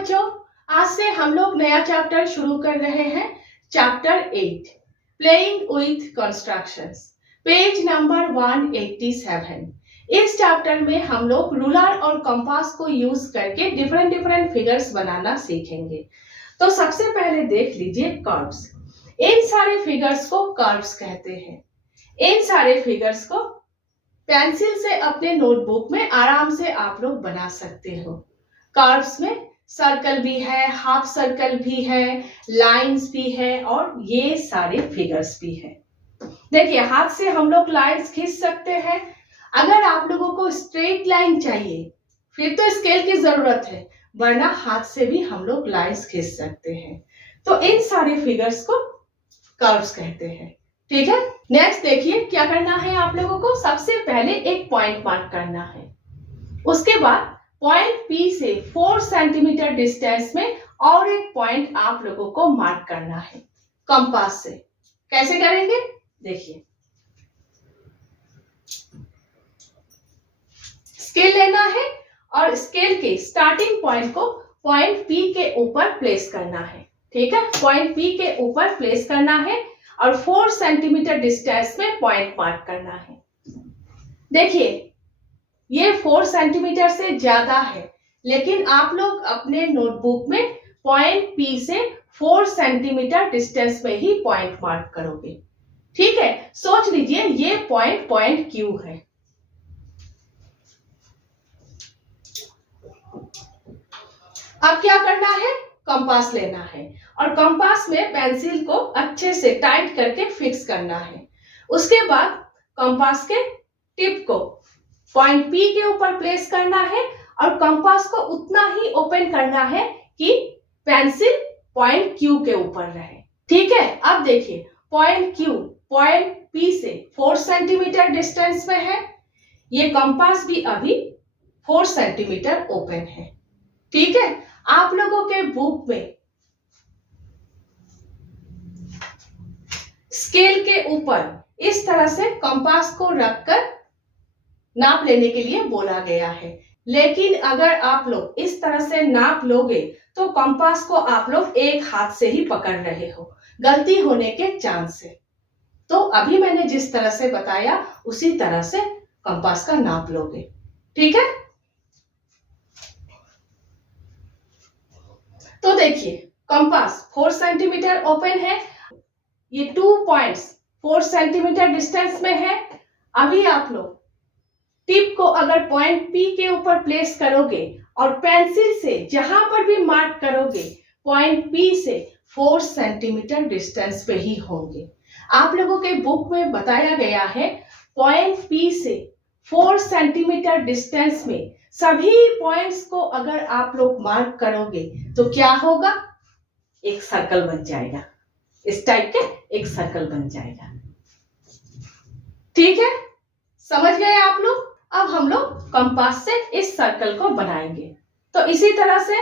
बच्चों, आज से हम लोग नया चैप्टर शुरू कर रहे हैं। Chapter 8 playing with constructions, page number 187। इस चैप्टर में हम लोग रूलर और कंपास को यूज करके डिफरेंट फिगर्स बनाना सीखेंगे। तो सबसे पहले देख लीजिए कर्व्स। इन सारे फिगर्स को कर्व्स कहते हैं। इन सारे फिगर्स को पेंसिल से अपने नोटबुक में आराम से आप लोग बना सकते हो। कर्व्स में सर्कल भी है, हाफ सर्कल भी है, लाइंस भी है और ये सारे फिगर्स भी है। देखिए, हाथ से हम लोग लाइंस खींच सकते हैं। अगर आप लोगों को स्ट्रेट लाइन चाहिए फिर तो स्केल की जरूरत है, वरना हाथ से भी हम लोग लाइंस खींच सकते हैं। तो इन सारे फिगर्स को कर्व्स कहते हैं। ठीक है, नेक्स्ट देखिए क्या करना है आप लोगों को। सबसे पहले एक पॉइंट मार्क करना है, उसके बाद पॉइंट P से 4 सेंटीमीटर डिस्टेंस में और एक पॉइंट आप लोगों को मार्क करना है कंपास से। कैसे करेंगे देखिए, स्केल लेना है और स्केल के स्टार्टिंग पॉइंट को पॉइंट P के ऊपर प्लेस करना है। ठीक है, पॉइंट P के ऊपर प्लेस करना है और 4 सेंटीमीटर डिस्टेंस में पॉइंट मार्क करना है। देखिए, ये 4 सेंटीमीटर से ज्यादा है, लेकिन आप लोग अपने नोटबुक में पॉइंट P से 4 सेंटीमीटर डिस्टेंस में ही पॉइंट मार्क करोगे। ठीक है, सोच लीजिए ये पॉइंट Q है। अब क्या करना है, कंपास लेना है और कंपास में पेंसिल को अच्छे से टाइट करके फिक्स करना है। उसके बाद कंपास के टिप को पॉइंट P के ऊपर प्लेस करना है और कंपास को उतना ही ओपन करना है कि पेंसिल पॉइंट Q के ऊपर रहे। ठीक है, अब देखिए पॉइंट Q पॉइंट P से 4 सेंटीमीटर डिस्टेंस में है। ये कंपास भी अभी 4 सेंटीमीटर ओपन है। ठीक है, आप लोगों के बुक में स्केल के ऊपर इस तरह से कंपास को रखकर नाप लेने के लिए बोला गया है, लेकिन अगर आप लोग इस तरह से नाप लोगे तो कंपास को आप लोग एक हाथ से ही पकड़ रहे हो, गलती होने के चांस है। तो अभी मैंने जिस तरह से बताया उसी तरह से कंपास का नाप लोगे। ठीक है, तो देखिए कंपास 4 सेंटीमीटर ओपन है, ये 2 पॉइंट्स 4 सेंटीमीटर डिस्टेंस में है। अभी आप लोग टिप को अगर पॉइंट P के ऊपर प्लेस करोगे और पेंसिल से जहां पर भी मार्क करोगे पॉइंट P से 4 सेंटीमीटर डिस्टेंस पे ही होंगे। आप लोगों के बुक में बताया गया है पॉइंट P से 4 सेंटीमीटर डिस्टेंस में सभी पॉइंट्स को अगर आप लोग मार्क करोगे तो क्या होगा, एक सर्कल बन जाएगा। इस टाइप के एक सर्कल बन जाएगा। ठीक है, समझ गए आप लोग। अब हम लोग कंपास से इस सर्कल को बनाएंगे। तो इसी तरह से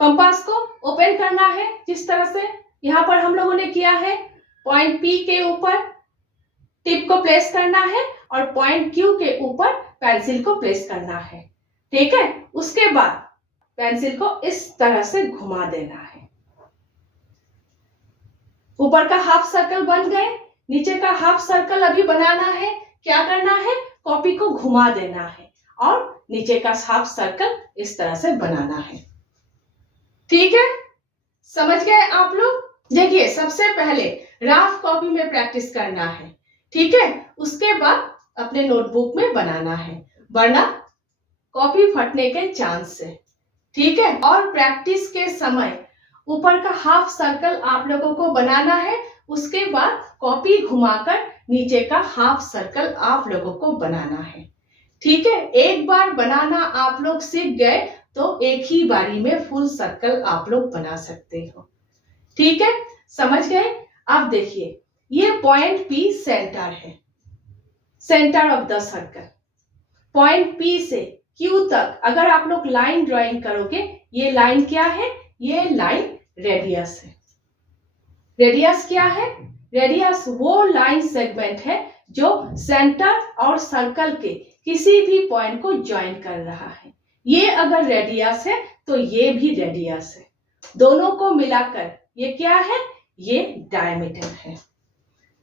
कंपास को ओपन करना है, जिस तरह से यहां पर हम लोगों ने किया है। पॉइंट P के ऊपर टिप को प्लेस करना है और पॉइंट Q के ऊपर पेंसिल को प्लेस करना है। ठीक है, उसके बाद पेंसिल को इस तरह से घुमा देना है। ऊपर का हाफ सर्कल बन गए, नीचे का हाफ सर्कल अभी बनाना है। क्या करना है, कॉपी को घुमा देना है और नीचे का हाफ सर्कल इस तरह से बनाना है। ठीक है, समझ गए आप लोग। देखिए, सबसे पहले रफ कॉपी में प्रैक्टिस करना है। ठीक है, उसके बाद अपने नोटबुक में बनाना है, वरना कॉपी फटने के चांस है। ठीक है, और प्रैक्टिस के समय ऊपर का हाफ सर्कल आप लोगों को बनाना है। उसके बाद कॉपी घुमाकर नीचे का हाफ सर्कल आप लोगों को बनाना है। ठीक है, एक बार बनाना आप लोग सीख गए तो एक ही बारी में फुल सर्कल आप लोग बना सकते हो। ठीक है, समझ गए। अब देखिए, ये पॉइंट P सेंटर है, centre of the circle. Point P से Q तक अगर आप लोग लाइन ड्राइंग करोगे, ये लाइन क्या है, ये लाइन रेडियस है। रेडियस क्या है, रेडियस वो लाइन सेगमेंट है जो सेंटर और सर्कल के किसी भी पॉइंट को ज्वाइन कर रहा है। ये अगर रेडियस है तो ये भी रेडियस है। दोनों को मिलाकर ये क्या है? ये डायमीटर है।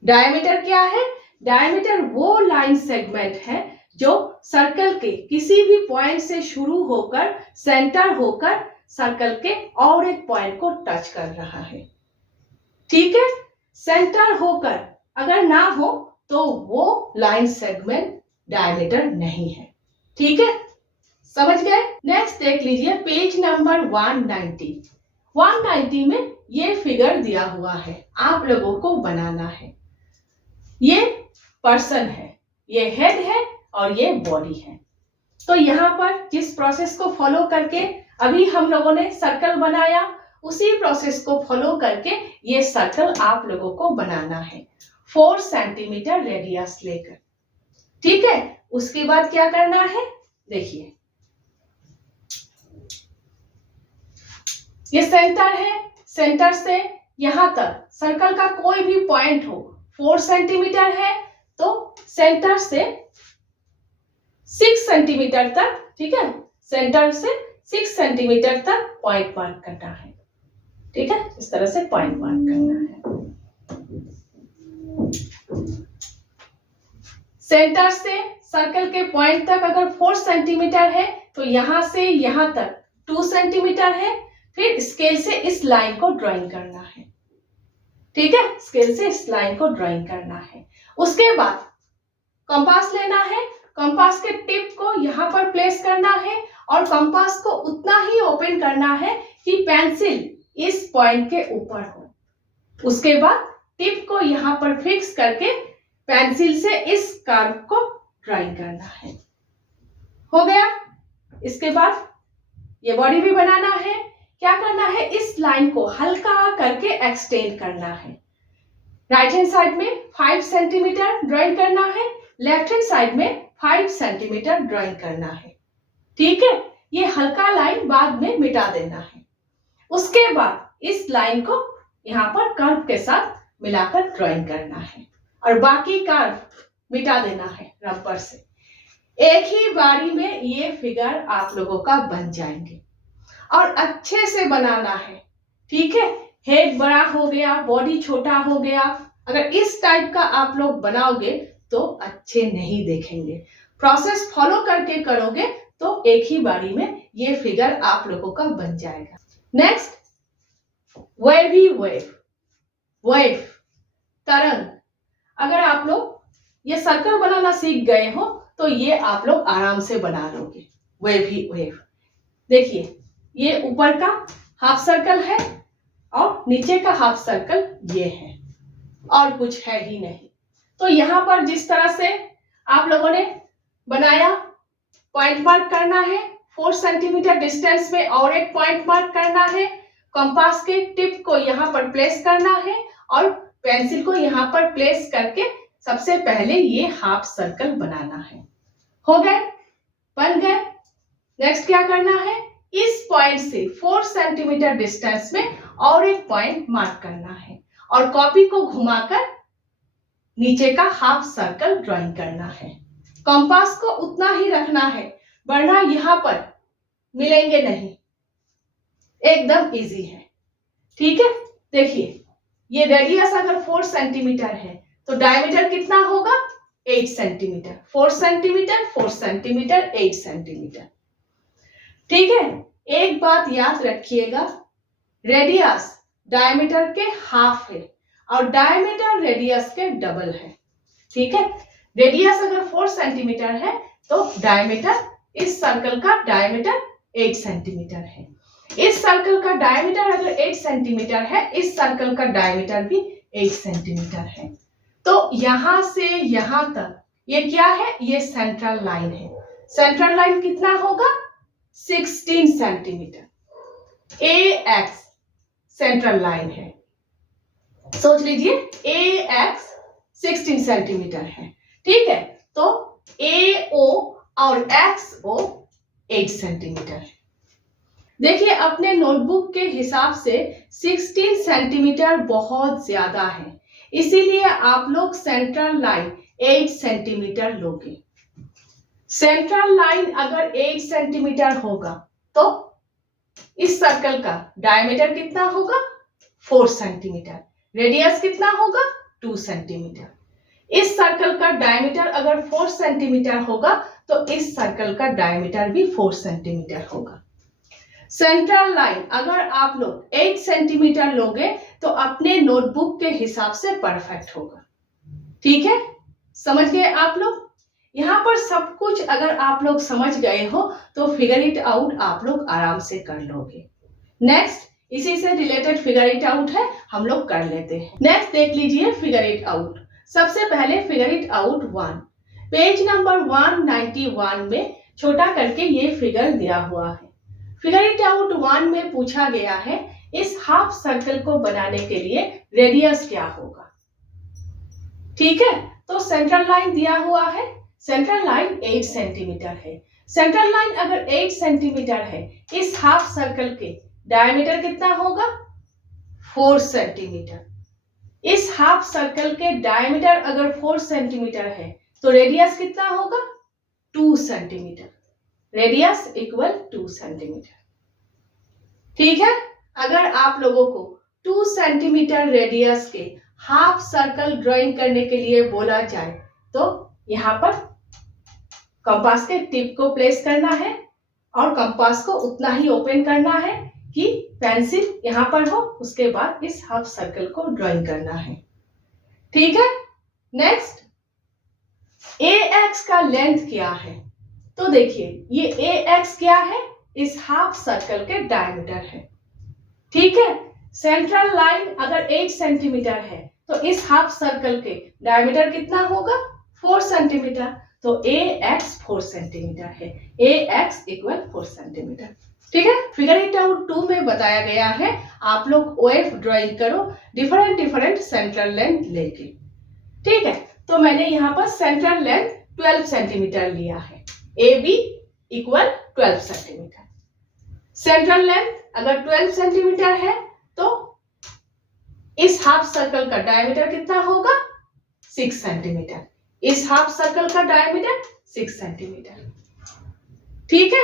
डायमीटर क्या है? डायमीटर वो लाइन सेगमेंट है जो सर्कल के किसी भी पॉइंट से शुरू होकर सेंटर होकर सर्कल के और एक पॉइंट को टच कर रहा है। ठीक है, सेंटर होकर अगर ना हो तो वो लाइन सेगमेंट डायमीटर नहीं है। ठीक है, समझ गए? नेक्स्ट देख लीजिए पेज नंबर 190। 190 में ये फिगर दिया हुआ है, आप लोगों को बनाना है। ये पर्सन है, ये हेड है और ये बॉडी है। तो यहाँ पर जिस प्रोसेस को फॉलो करके अभी हम लोगों ने सर्कल बनाया, उसी प्रोसेस को फॉलो करके ये सर्कल आप लोगों को बनाना है 4 सेंटीमीटर रेडियस लेकर। ठीक है, उसके बाद क्या करना है? देखिए, ये सेंटर है, सेंटर से यहां तक सर्कल का कोई भी पॉइंट हो 4 सेंटीमीटर है, तो सेंटर से 6 सेंटीमीटर तक, ठीक है, सेंटर से 6 सेंटीमीटर तक पॉइंट मार्क करना है। ठीक है, इस तरह से पॉइंट मार्क करना है। सेंटर से सर्कल के पॉइंट तक अगर 4 सेंटीमीटर है तो यहां से यहां तक 2 सेंटीमीटर है। फिर स्केल से इस लाइन को ड्राइंग करना है। ठीक है, स्केल से इस लाइन को ड्राइंग करना है। उसके बाद कंपास लेना है, कंपास के टिप को यहां पर प्लेस करना है और कंपास को उतना ही ओपन करना है कि पेंसिल इस पॉइंट के ऊपर हो। उसके बाद टिप को यहां पर फिक्स करके पेंसिल से इस कर्व को ड्राइंग करना है। हो गया। इसके बाद ये बॉडी भी बनाना है। क्या करना है? इस लाइन को हल्का करके एक्सटेंड करना है। राइट हैंड साइड में 5 सेंटीमीटर ड्राइंग करना है, लेफ्ट हैंड साइड में 5 सेंटीमीटर ड्राइंग करना है। ठीक है, ये हल्का लाइन बाद में मिटा देना है। उसके बाद इस लाइन को यहाँ पर कर्व के साथ मिलाकर ड्राइंग करना है और बाकी कर्व मिटा देना है रबर से। एक ही बारी में ये फिगर आप लोगों का बन जाएंगे और अच्छे से बनाना है। ठीक है, हेड बड़ा हो गया, बॉडी छोटा हो गया, अगर इस टाइप का आप लोग बनाओगे तो अच्छे नहीं देखेंगे। प्रोसेस फॉलो करके करोगे तो एक ही बारी में ये फिगर आप लोगों का बन जाएगा। नेक्स्ट, वेवी वेव, वेव तरंग। अगर आप लोग ये सर्कल बनाना सीख गए हो तो ये आप लोग आराम से बना लोगे। वेवी वेव, देखिए ये ऊपर का हाफ सर्कल है और नीचे का हाफ सर्कल ये है और कुछ है ही नहीं। तो यहाँ पर जिस तरह से आप लोगों ने बनाया, पॉइंट मार्क करना है, 4 सेंटीमीटर डिस्टेंस में और एक पॉइंट मार्क करना है, कंपास के टिप को यहाँ पर प्लेस करना है और पेंसिल को यहाँ पर प्लेस करके सबसे पहले ये हाफ सर्कल बनाना है। हो गए, बन गए। नेक्स्ट क्या करना है? इस पॉइंट से 4 सेंटीमीटर डिस्टेंस में और एक पॉइंट मार्क करना है और कॉपी को घुमाकर नीचे का हाफ सर्कल ड्राइंग करना है। कंपास को उतना ही रखना है वरना यहां पर मिलेंगे नहीं। एकदम इजी है। ठीक है, देखिए ये रेडियस अगर 4 सेंटीमीटर है तो डायमीटर कितना होगा? 8 सेंटीमीटर। 4 centimetre, 4 centimetre, 8 centimetre. ठीक है, एक बात याद रखिएगा, रेडियस डायमीटर के हाफ है और डायमीटर रेडियस के डबल है। ठीक है, रेडियस अगर 4 सेंटीमीटर है तो डायमीटर, इस सर्कल का डायमीटर 8 सेंटीमीटर है। इस सर्कल का डायमीटर अगर 8 सेंटीमीटर है, इस सर्कल का डायमीटर भी 8 सेंटीमीटर है। तो यहां से यहां तक ये क्या है? ये सेंट्रल लाइन है। सेंट्रल लाइन कितना होगा? 16 सेंटीमीटर। AX सेंट्रल लाइन है, सोच लीजिए AX 16 सेंटीमीटर है। ठीक है, तो AO और XO 8 सेंटीमीटर है। देखिए अपने नोटबुक के हिसाब से 16 सेंटीमीटर बहुत ज्यादा है, इसीलिए आप लोग सेंट्रल लाइन 8 सेंटीमीटर लोगे। सेंट्रल लाइन अगर 8 सेंटीमीटर होगा तो इस सर्कल का डायमीटर कितना होगा 4 सेंटीमीटर, रेडियस कितना होगा 2 सेंटीमीटर। इस सर्कल का डायमीटर अगर 4 सेंटीमीटर होगा तो इस सर्कल का डायमीटर भी 4 सेंटीमीटर होगा। सेंट्रल लाइन अगर आप लोग 8 सेंटीमीटर लोगे तो अपने नोटबुक के हिसाब से परफेक्ट होगा। ठीक है, समझ गए आप लोग? यहाँ पर सब कुछ अगर आप लोग समझ गए हो तो फिगर इट आउट आप लोग आराम से कर लोगे। नेक्स्ट इसी से रिलेटेड फिगर इट आउट है, हम लोग कर लेते हैं। नेक्स्ट देख लीजिए फिगर इट आउट। सबसे पहले figure it out 1, page number 191 में छोटा करके ये फिगर दिया हुआ है। फिगर इट आउट 1 में पूछा गया है इस हाफ सर्कल को बनाने के लिए रेडियस क्या होगा। ठीक है, तो सेंट्रल लाइन दिया हुआ है, सेंट्रल लाइन 8 सेंटीमीटर है। सेंट्रल लाइन अगर 8 सेंटीमीटर है, इस हाफ सर्कल के डायमीटर कितना होगा 4 सेंटीमीटर। इस हाफ सर्कल के डायमीटर अगर 4 सेंटीमीटर है तो रेडियस कितना होगा 2 सेंटीमीटर, रेडियस इक्वल 2 सेंटीमीटर। ठीक है, अगर आप लोगों को 2 सेंटीमीटर रेडियस के हाफ सर्कल ड्राइंग करने के लिए बोला जाए तो यहाँ पर कंपास के टिप को प्लेस करना है और कंपास को उतना ही ओपन करना है कि पेंसिल यहाँ पर हो, उसके बाद इस हाफ सर्कल को ड्राइंग करना है। ठीक है, नेक्स्ट AX का लेंथ क्या है, तो देखिए ये AX क्या है, इस हाफ सर्कल के डायमीटर है। ठीक है, सेंट्रल लाइन अगर 8 सेंटीमीटर है तो इस हाफ सर्कल के डायमीटर कितना होगा 4 सेंटीमीटर, तो AX 4 सेंटीमीटर है, AX इक्वल 4 सेंटीमीटर। ठीक है, फिगर इट आउट 2 में बताया गया है आप लोग OF ड्राइंग करो डिफरेंट सेंट्रल लेंथ लेके। ठीक है, तो मैंने यहाँ पर सेंट्रल लेंथ 12 सेंटीमीटर लिया है, AB equal 12 centimetre. Central length अगर 12 सेंटीमीटर है तो इस हाफ सर्कल का डायमीटर कितना होगा 6 सेंटीमीटर, इस हाफ सर्कल का डायमीटर 6 सेंटीमीटर। ठीक है,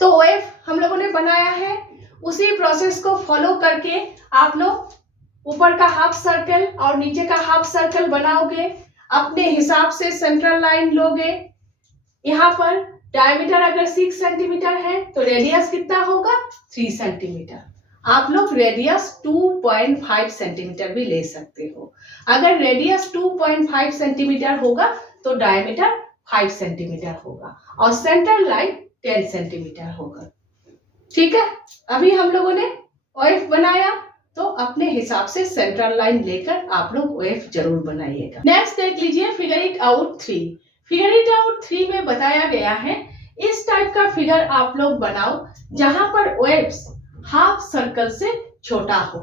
तो OF हम लोगों ने बनाया है, उसी प्रोसेस को फॉलो करके आप लोग ऊपर का हाफ सर्कल और नीचे का हाफ सर्कल बनाओगे, अपने हिसाब से सेंट्रल लाइन लोगे। यहाँ पर डायमीटर अगर 6 सेंटीमीटर है तो रेडियस कितना होगा 3 सेंटीमीटर। आप लोग रेडियस 2.5 सेंटीमीटर भी ले सकते हो। अगर रेडियस 2.5 सेंटीमीटर होगा तो डायमीटर 5 सेंटीमीटर होगा और सेंट्रल लाइन 10 सेंटीमीटर होगा। ठीक है, अभी हम लोगों ने OF बनाया तो अपने हिसाब से सेंट्रल लाइन लेकर आप लोग OF जरूर बनाइएगा। नेक्स्ट देख लीजिए figure it out 3। Figure it out 3 में बताया गया है इस टाइप का फिगर आप लोग बनाओ जहां पर OF हाफ सर्कल से छोटा हो।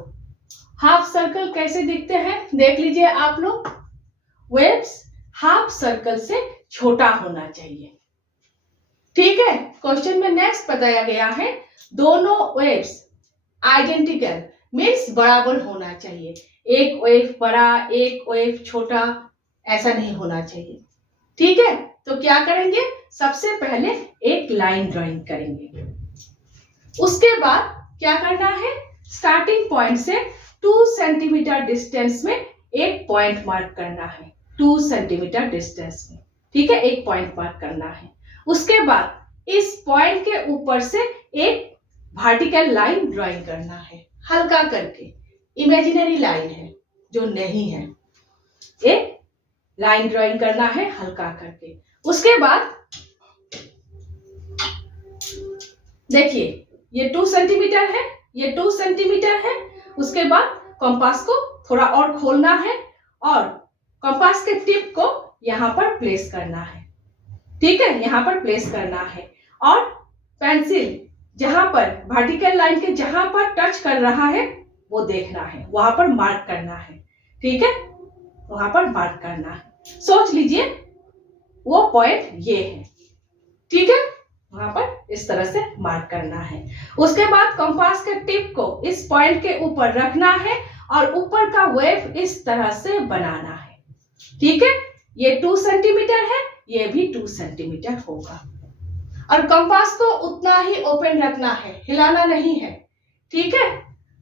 हाफ सर्कल कैसे दिखते हैं देख लीजिए आप लोग, वेव्स हाफ सर्कल से छोटा होना चाहिए। ठीक है, क्वेश्चन में नेक्स्ट बताया गया है दोनों वेव्स आइडेंटिकल मीन्स बराबर होना चाहिए, एक वेव बड़ा एक वेव छोटा ऐसा नहीं होना चाहिए। ठीक है, तो क्या करेंगे, सबसे पहले एक लाइन ड्राइंग करेंगे, उसके बाद क्या करना है स्टार्टिंग पॉइंट से 2 सेंटीमीटर डिस्टेंस में एक पॉइंट मार्क करना है, 2 सेंटीमीटर डिस्टेंस में। ठीक है, एक पॉइंट मार्क करना है। उसके बाद इस पॉइंट के ऊपर से एक वर्टिकल लाइन ड्राइंग करना है हल्का करके, इमेजिनरी लाइन है जो नहीं है, एक लाइन ड्राइंग करना है हल्का करके। उसके बाद देखिए ये 2 सेंटीमीटर है, ये 2 सेंटीमीटर है। उसके बाद कंपास को थोड़ा और खोलना है और कंपास के टिप को यहाँ पर प्लेस करना है। ठीक है, यहाँ पर प्लेस करना है और पेंसिल जहां पर वर्टिकल लाइन के जहां पर टच कर रहा है वो देखना है, वहां पर मार्क करना है। ठीक है, वहां पर मार्क करना है। सोच लीजिए वो पॉइंट ये है। ठीक है, वहां पर इस तरह से मार्क करना है। उसके बाद कंपास के टिप को इस पॉइंट के ऊपर रखना है और ऊपर का वेव इस तरह से बनाना है। ठीक है, ये 2 सेंटीमीटर है, ये भी 2 सेंटीमीटर होगा। और कंपास को उतना ही ओपन रखना है, हिलाना नहीं है, ठीक है।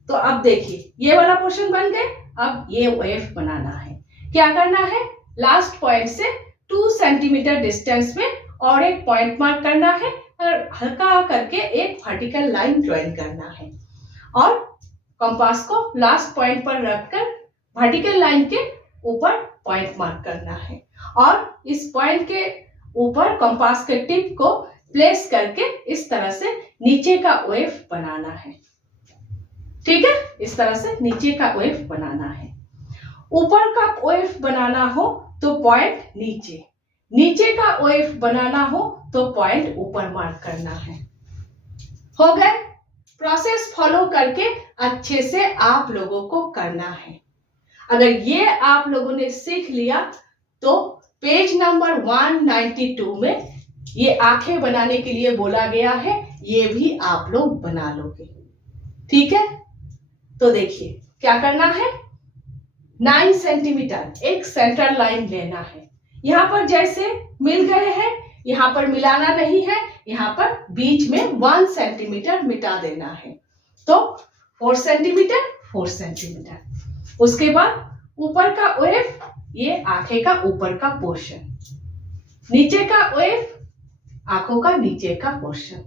तो अब देखिए ये वाला पोर्शन बन गए, अब ये वेव बनाना है। क्या करना है, लास्ट पॉइंट से 2 सेंटीमीटर डिस्टेंस में और एक पॉइंट मार्क करना है और हल्का करके एक वर्टिकल लाइन ड्राइंग करना है और कंपास को लास्ट पॉइंट पर रखकर वर्टिकल लाइन के ऊपर पॉइंट मार्क करना है और इस पॉइंट के ऊपर कंपास के टिप को प्लेस करके इस तरह से नीचे का वेव बनाना है, ठीक है। इस तरह से नीचे का वेव बनाना है। ऊपर का वेव बनाना हो तो पॉइंट नीचे, नीचे का वेव बनाना हो तो पॉइंट ऊपर मार्क करना है। हो गए, प्रोसेस फॉलो करके अच्छे से आप लोगों को करना है। अगर ये आप लोगों ने सीख लिया तो पेज नंबर 192 में ये आंखें बनाने के लिए बोला गया है, ये भी आप लोग बना लोगे, ठीक है। तो देखिए क्या करना है, 9 सेंटीमीटर एक सेंटर लाइन लेना है। यहाँ पर जैसे मिल गए हैं, यहाँ पर मिलाना नहीं है, यहाँ पर बीच में 1 सेंटीमीटर मिटा देना है। तो 4 सेंटीमीटर 4 सेंटीमीटर। उसके बाद ऊपर का वेव, ये आंखें का ऊपर का पोर्शन, नीचे का वेव आंखों का नीचे का पोर्शन।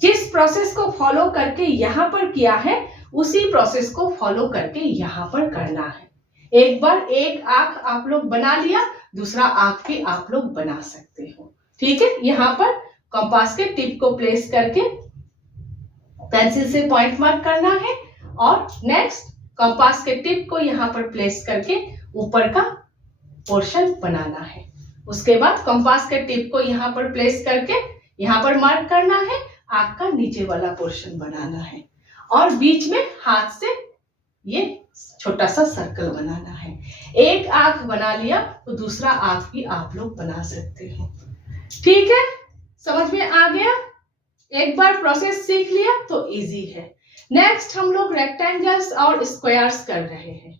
जिस प्रोसेस को फॉलो करके यहाँ पर किया है उसी प्रोसेस को फॉलो करके यहाँ पर करना है। एक बार एक आंख आप लोग बना लिया, दूसरा आंख भी आप लोग बना सकते हो, ठीक है। यहाँ पर कंपास के टिप को प्लेस करके पेंसिल से पॉइंट मार्क करना है और नेक्स्ट कंपास के टिप को यहाँ पर प्लेस करके ऊपर का पोर्शन बनाना है। उसके बाद कंपास के टिप को यहाँ पर प्लेस करके यहाँ पर मार्क करना है, आंख का नीचे वाला पोर्शन बनाना है और बीच में हाथ से ये छोटा सा सर्कल बनाना है। एक आंख बना लिया तो दूसरा आंख भी आप लोग बना सकते हो, ठीक है। समझ में आ गया, एक बार प्रोसेस सीख लिया तो इजी है। नेक्स्ट हम लोग रेक्टेंगल्स और स्क्वायर्स कर रहे हैं।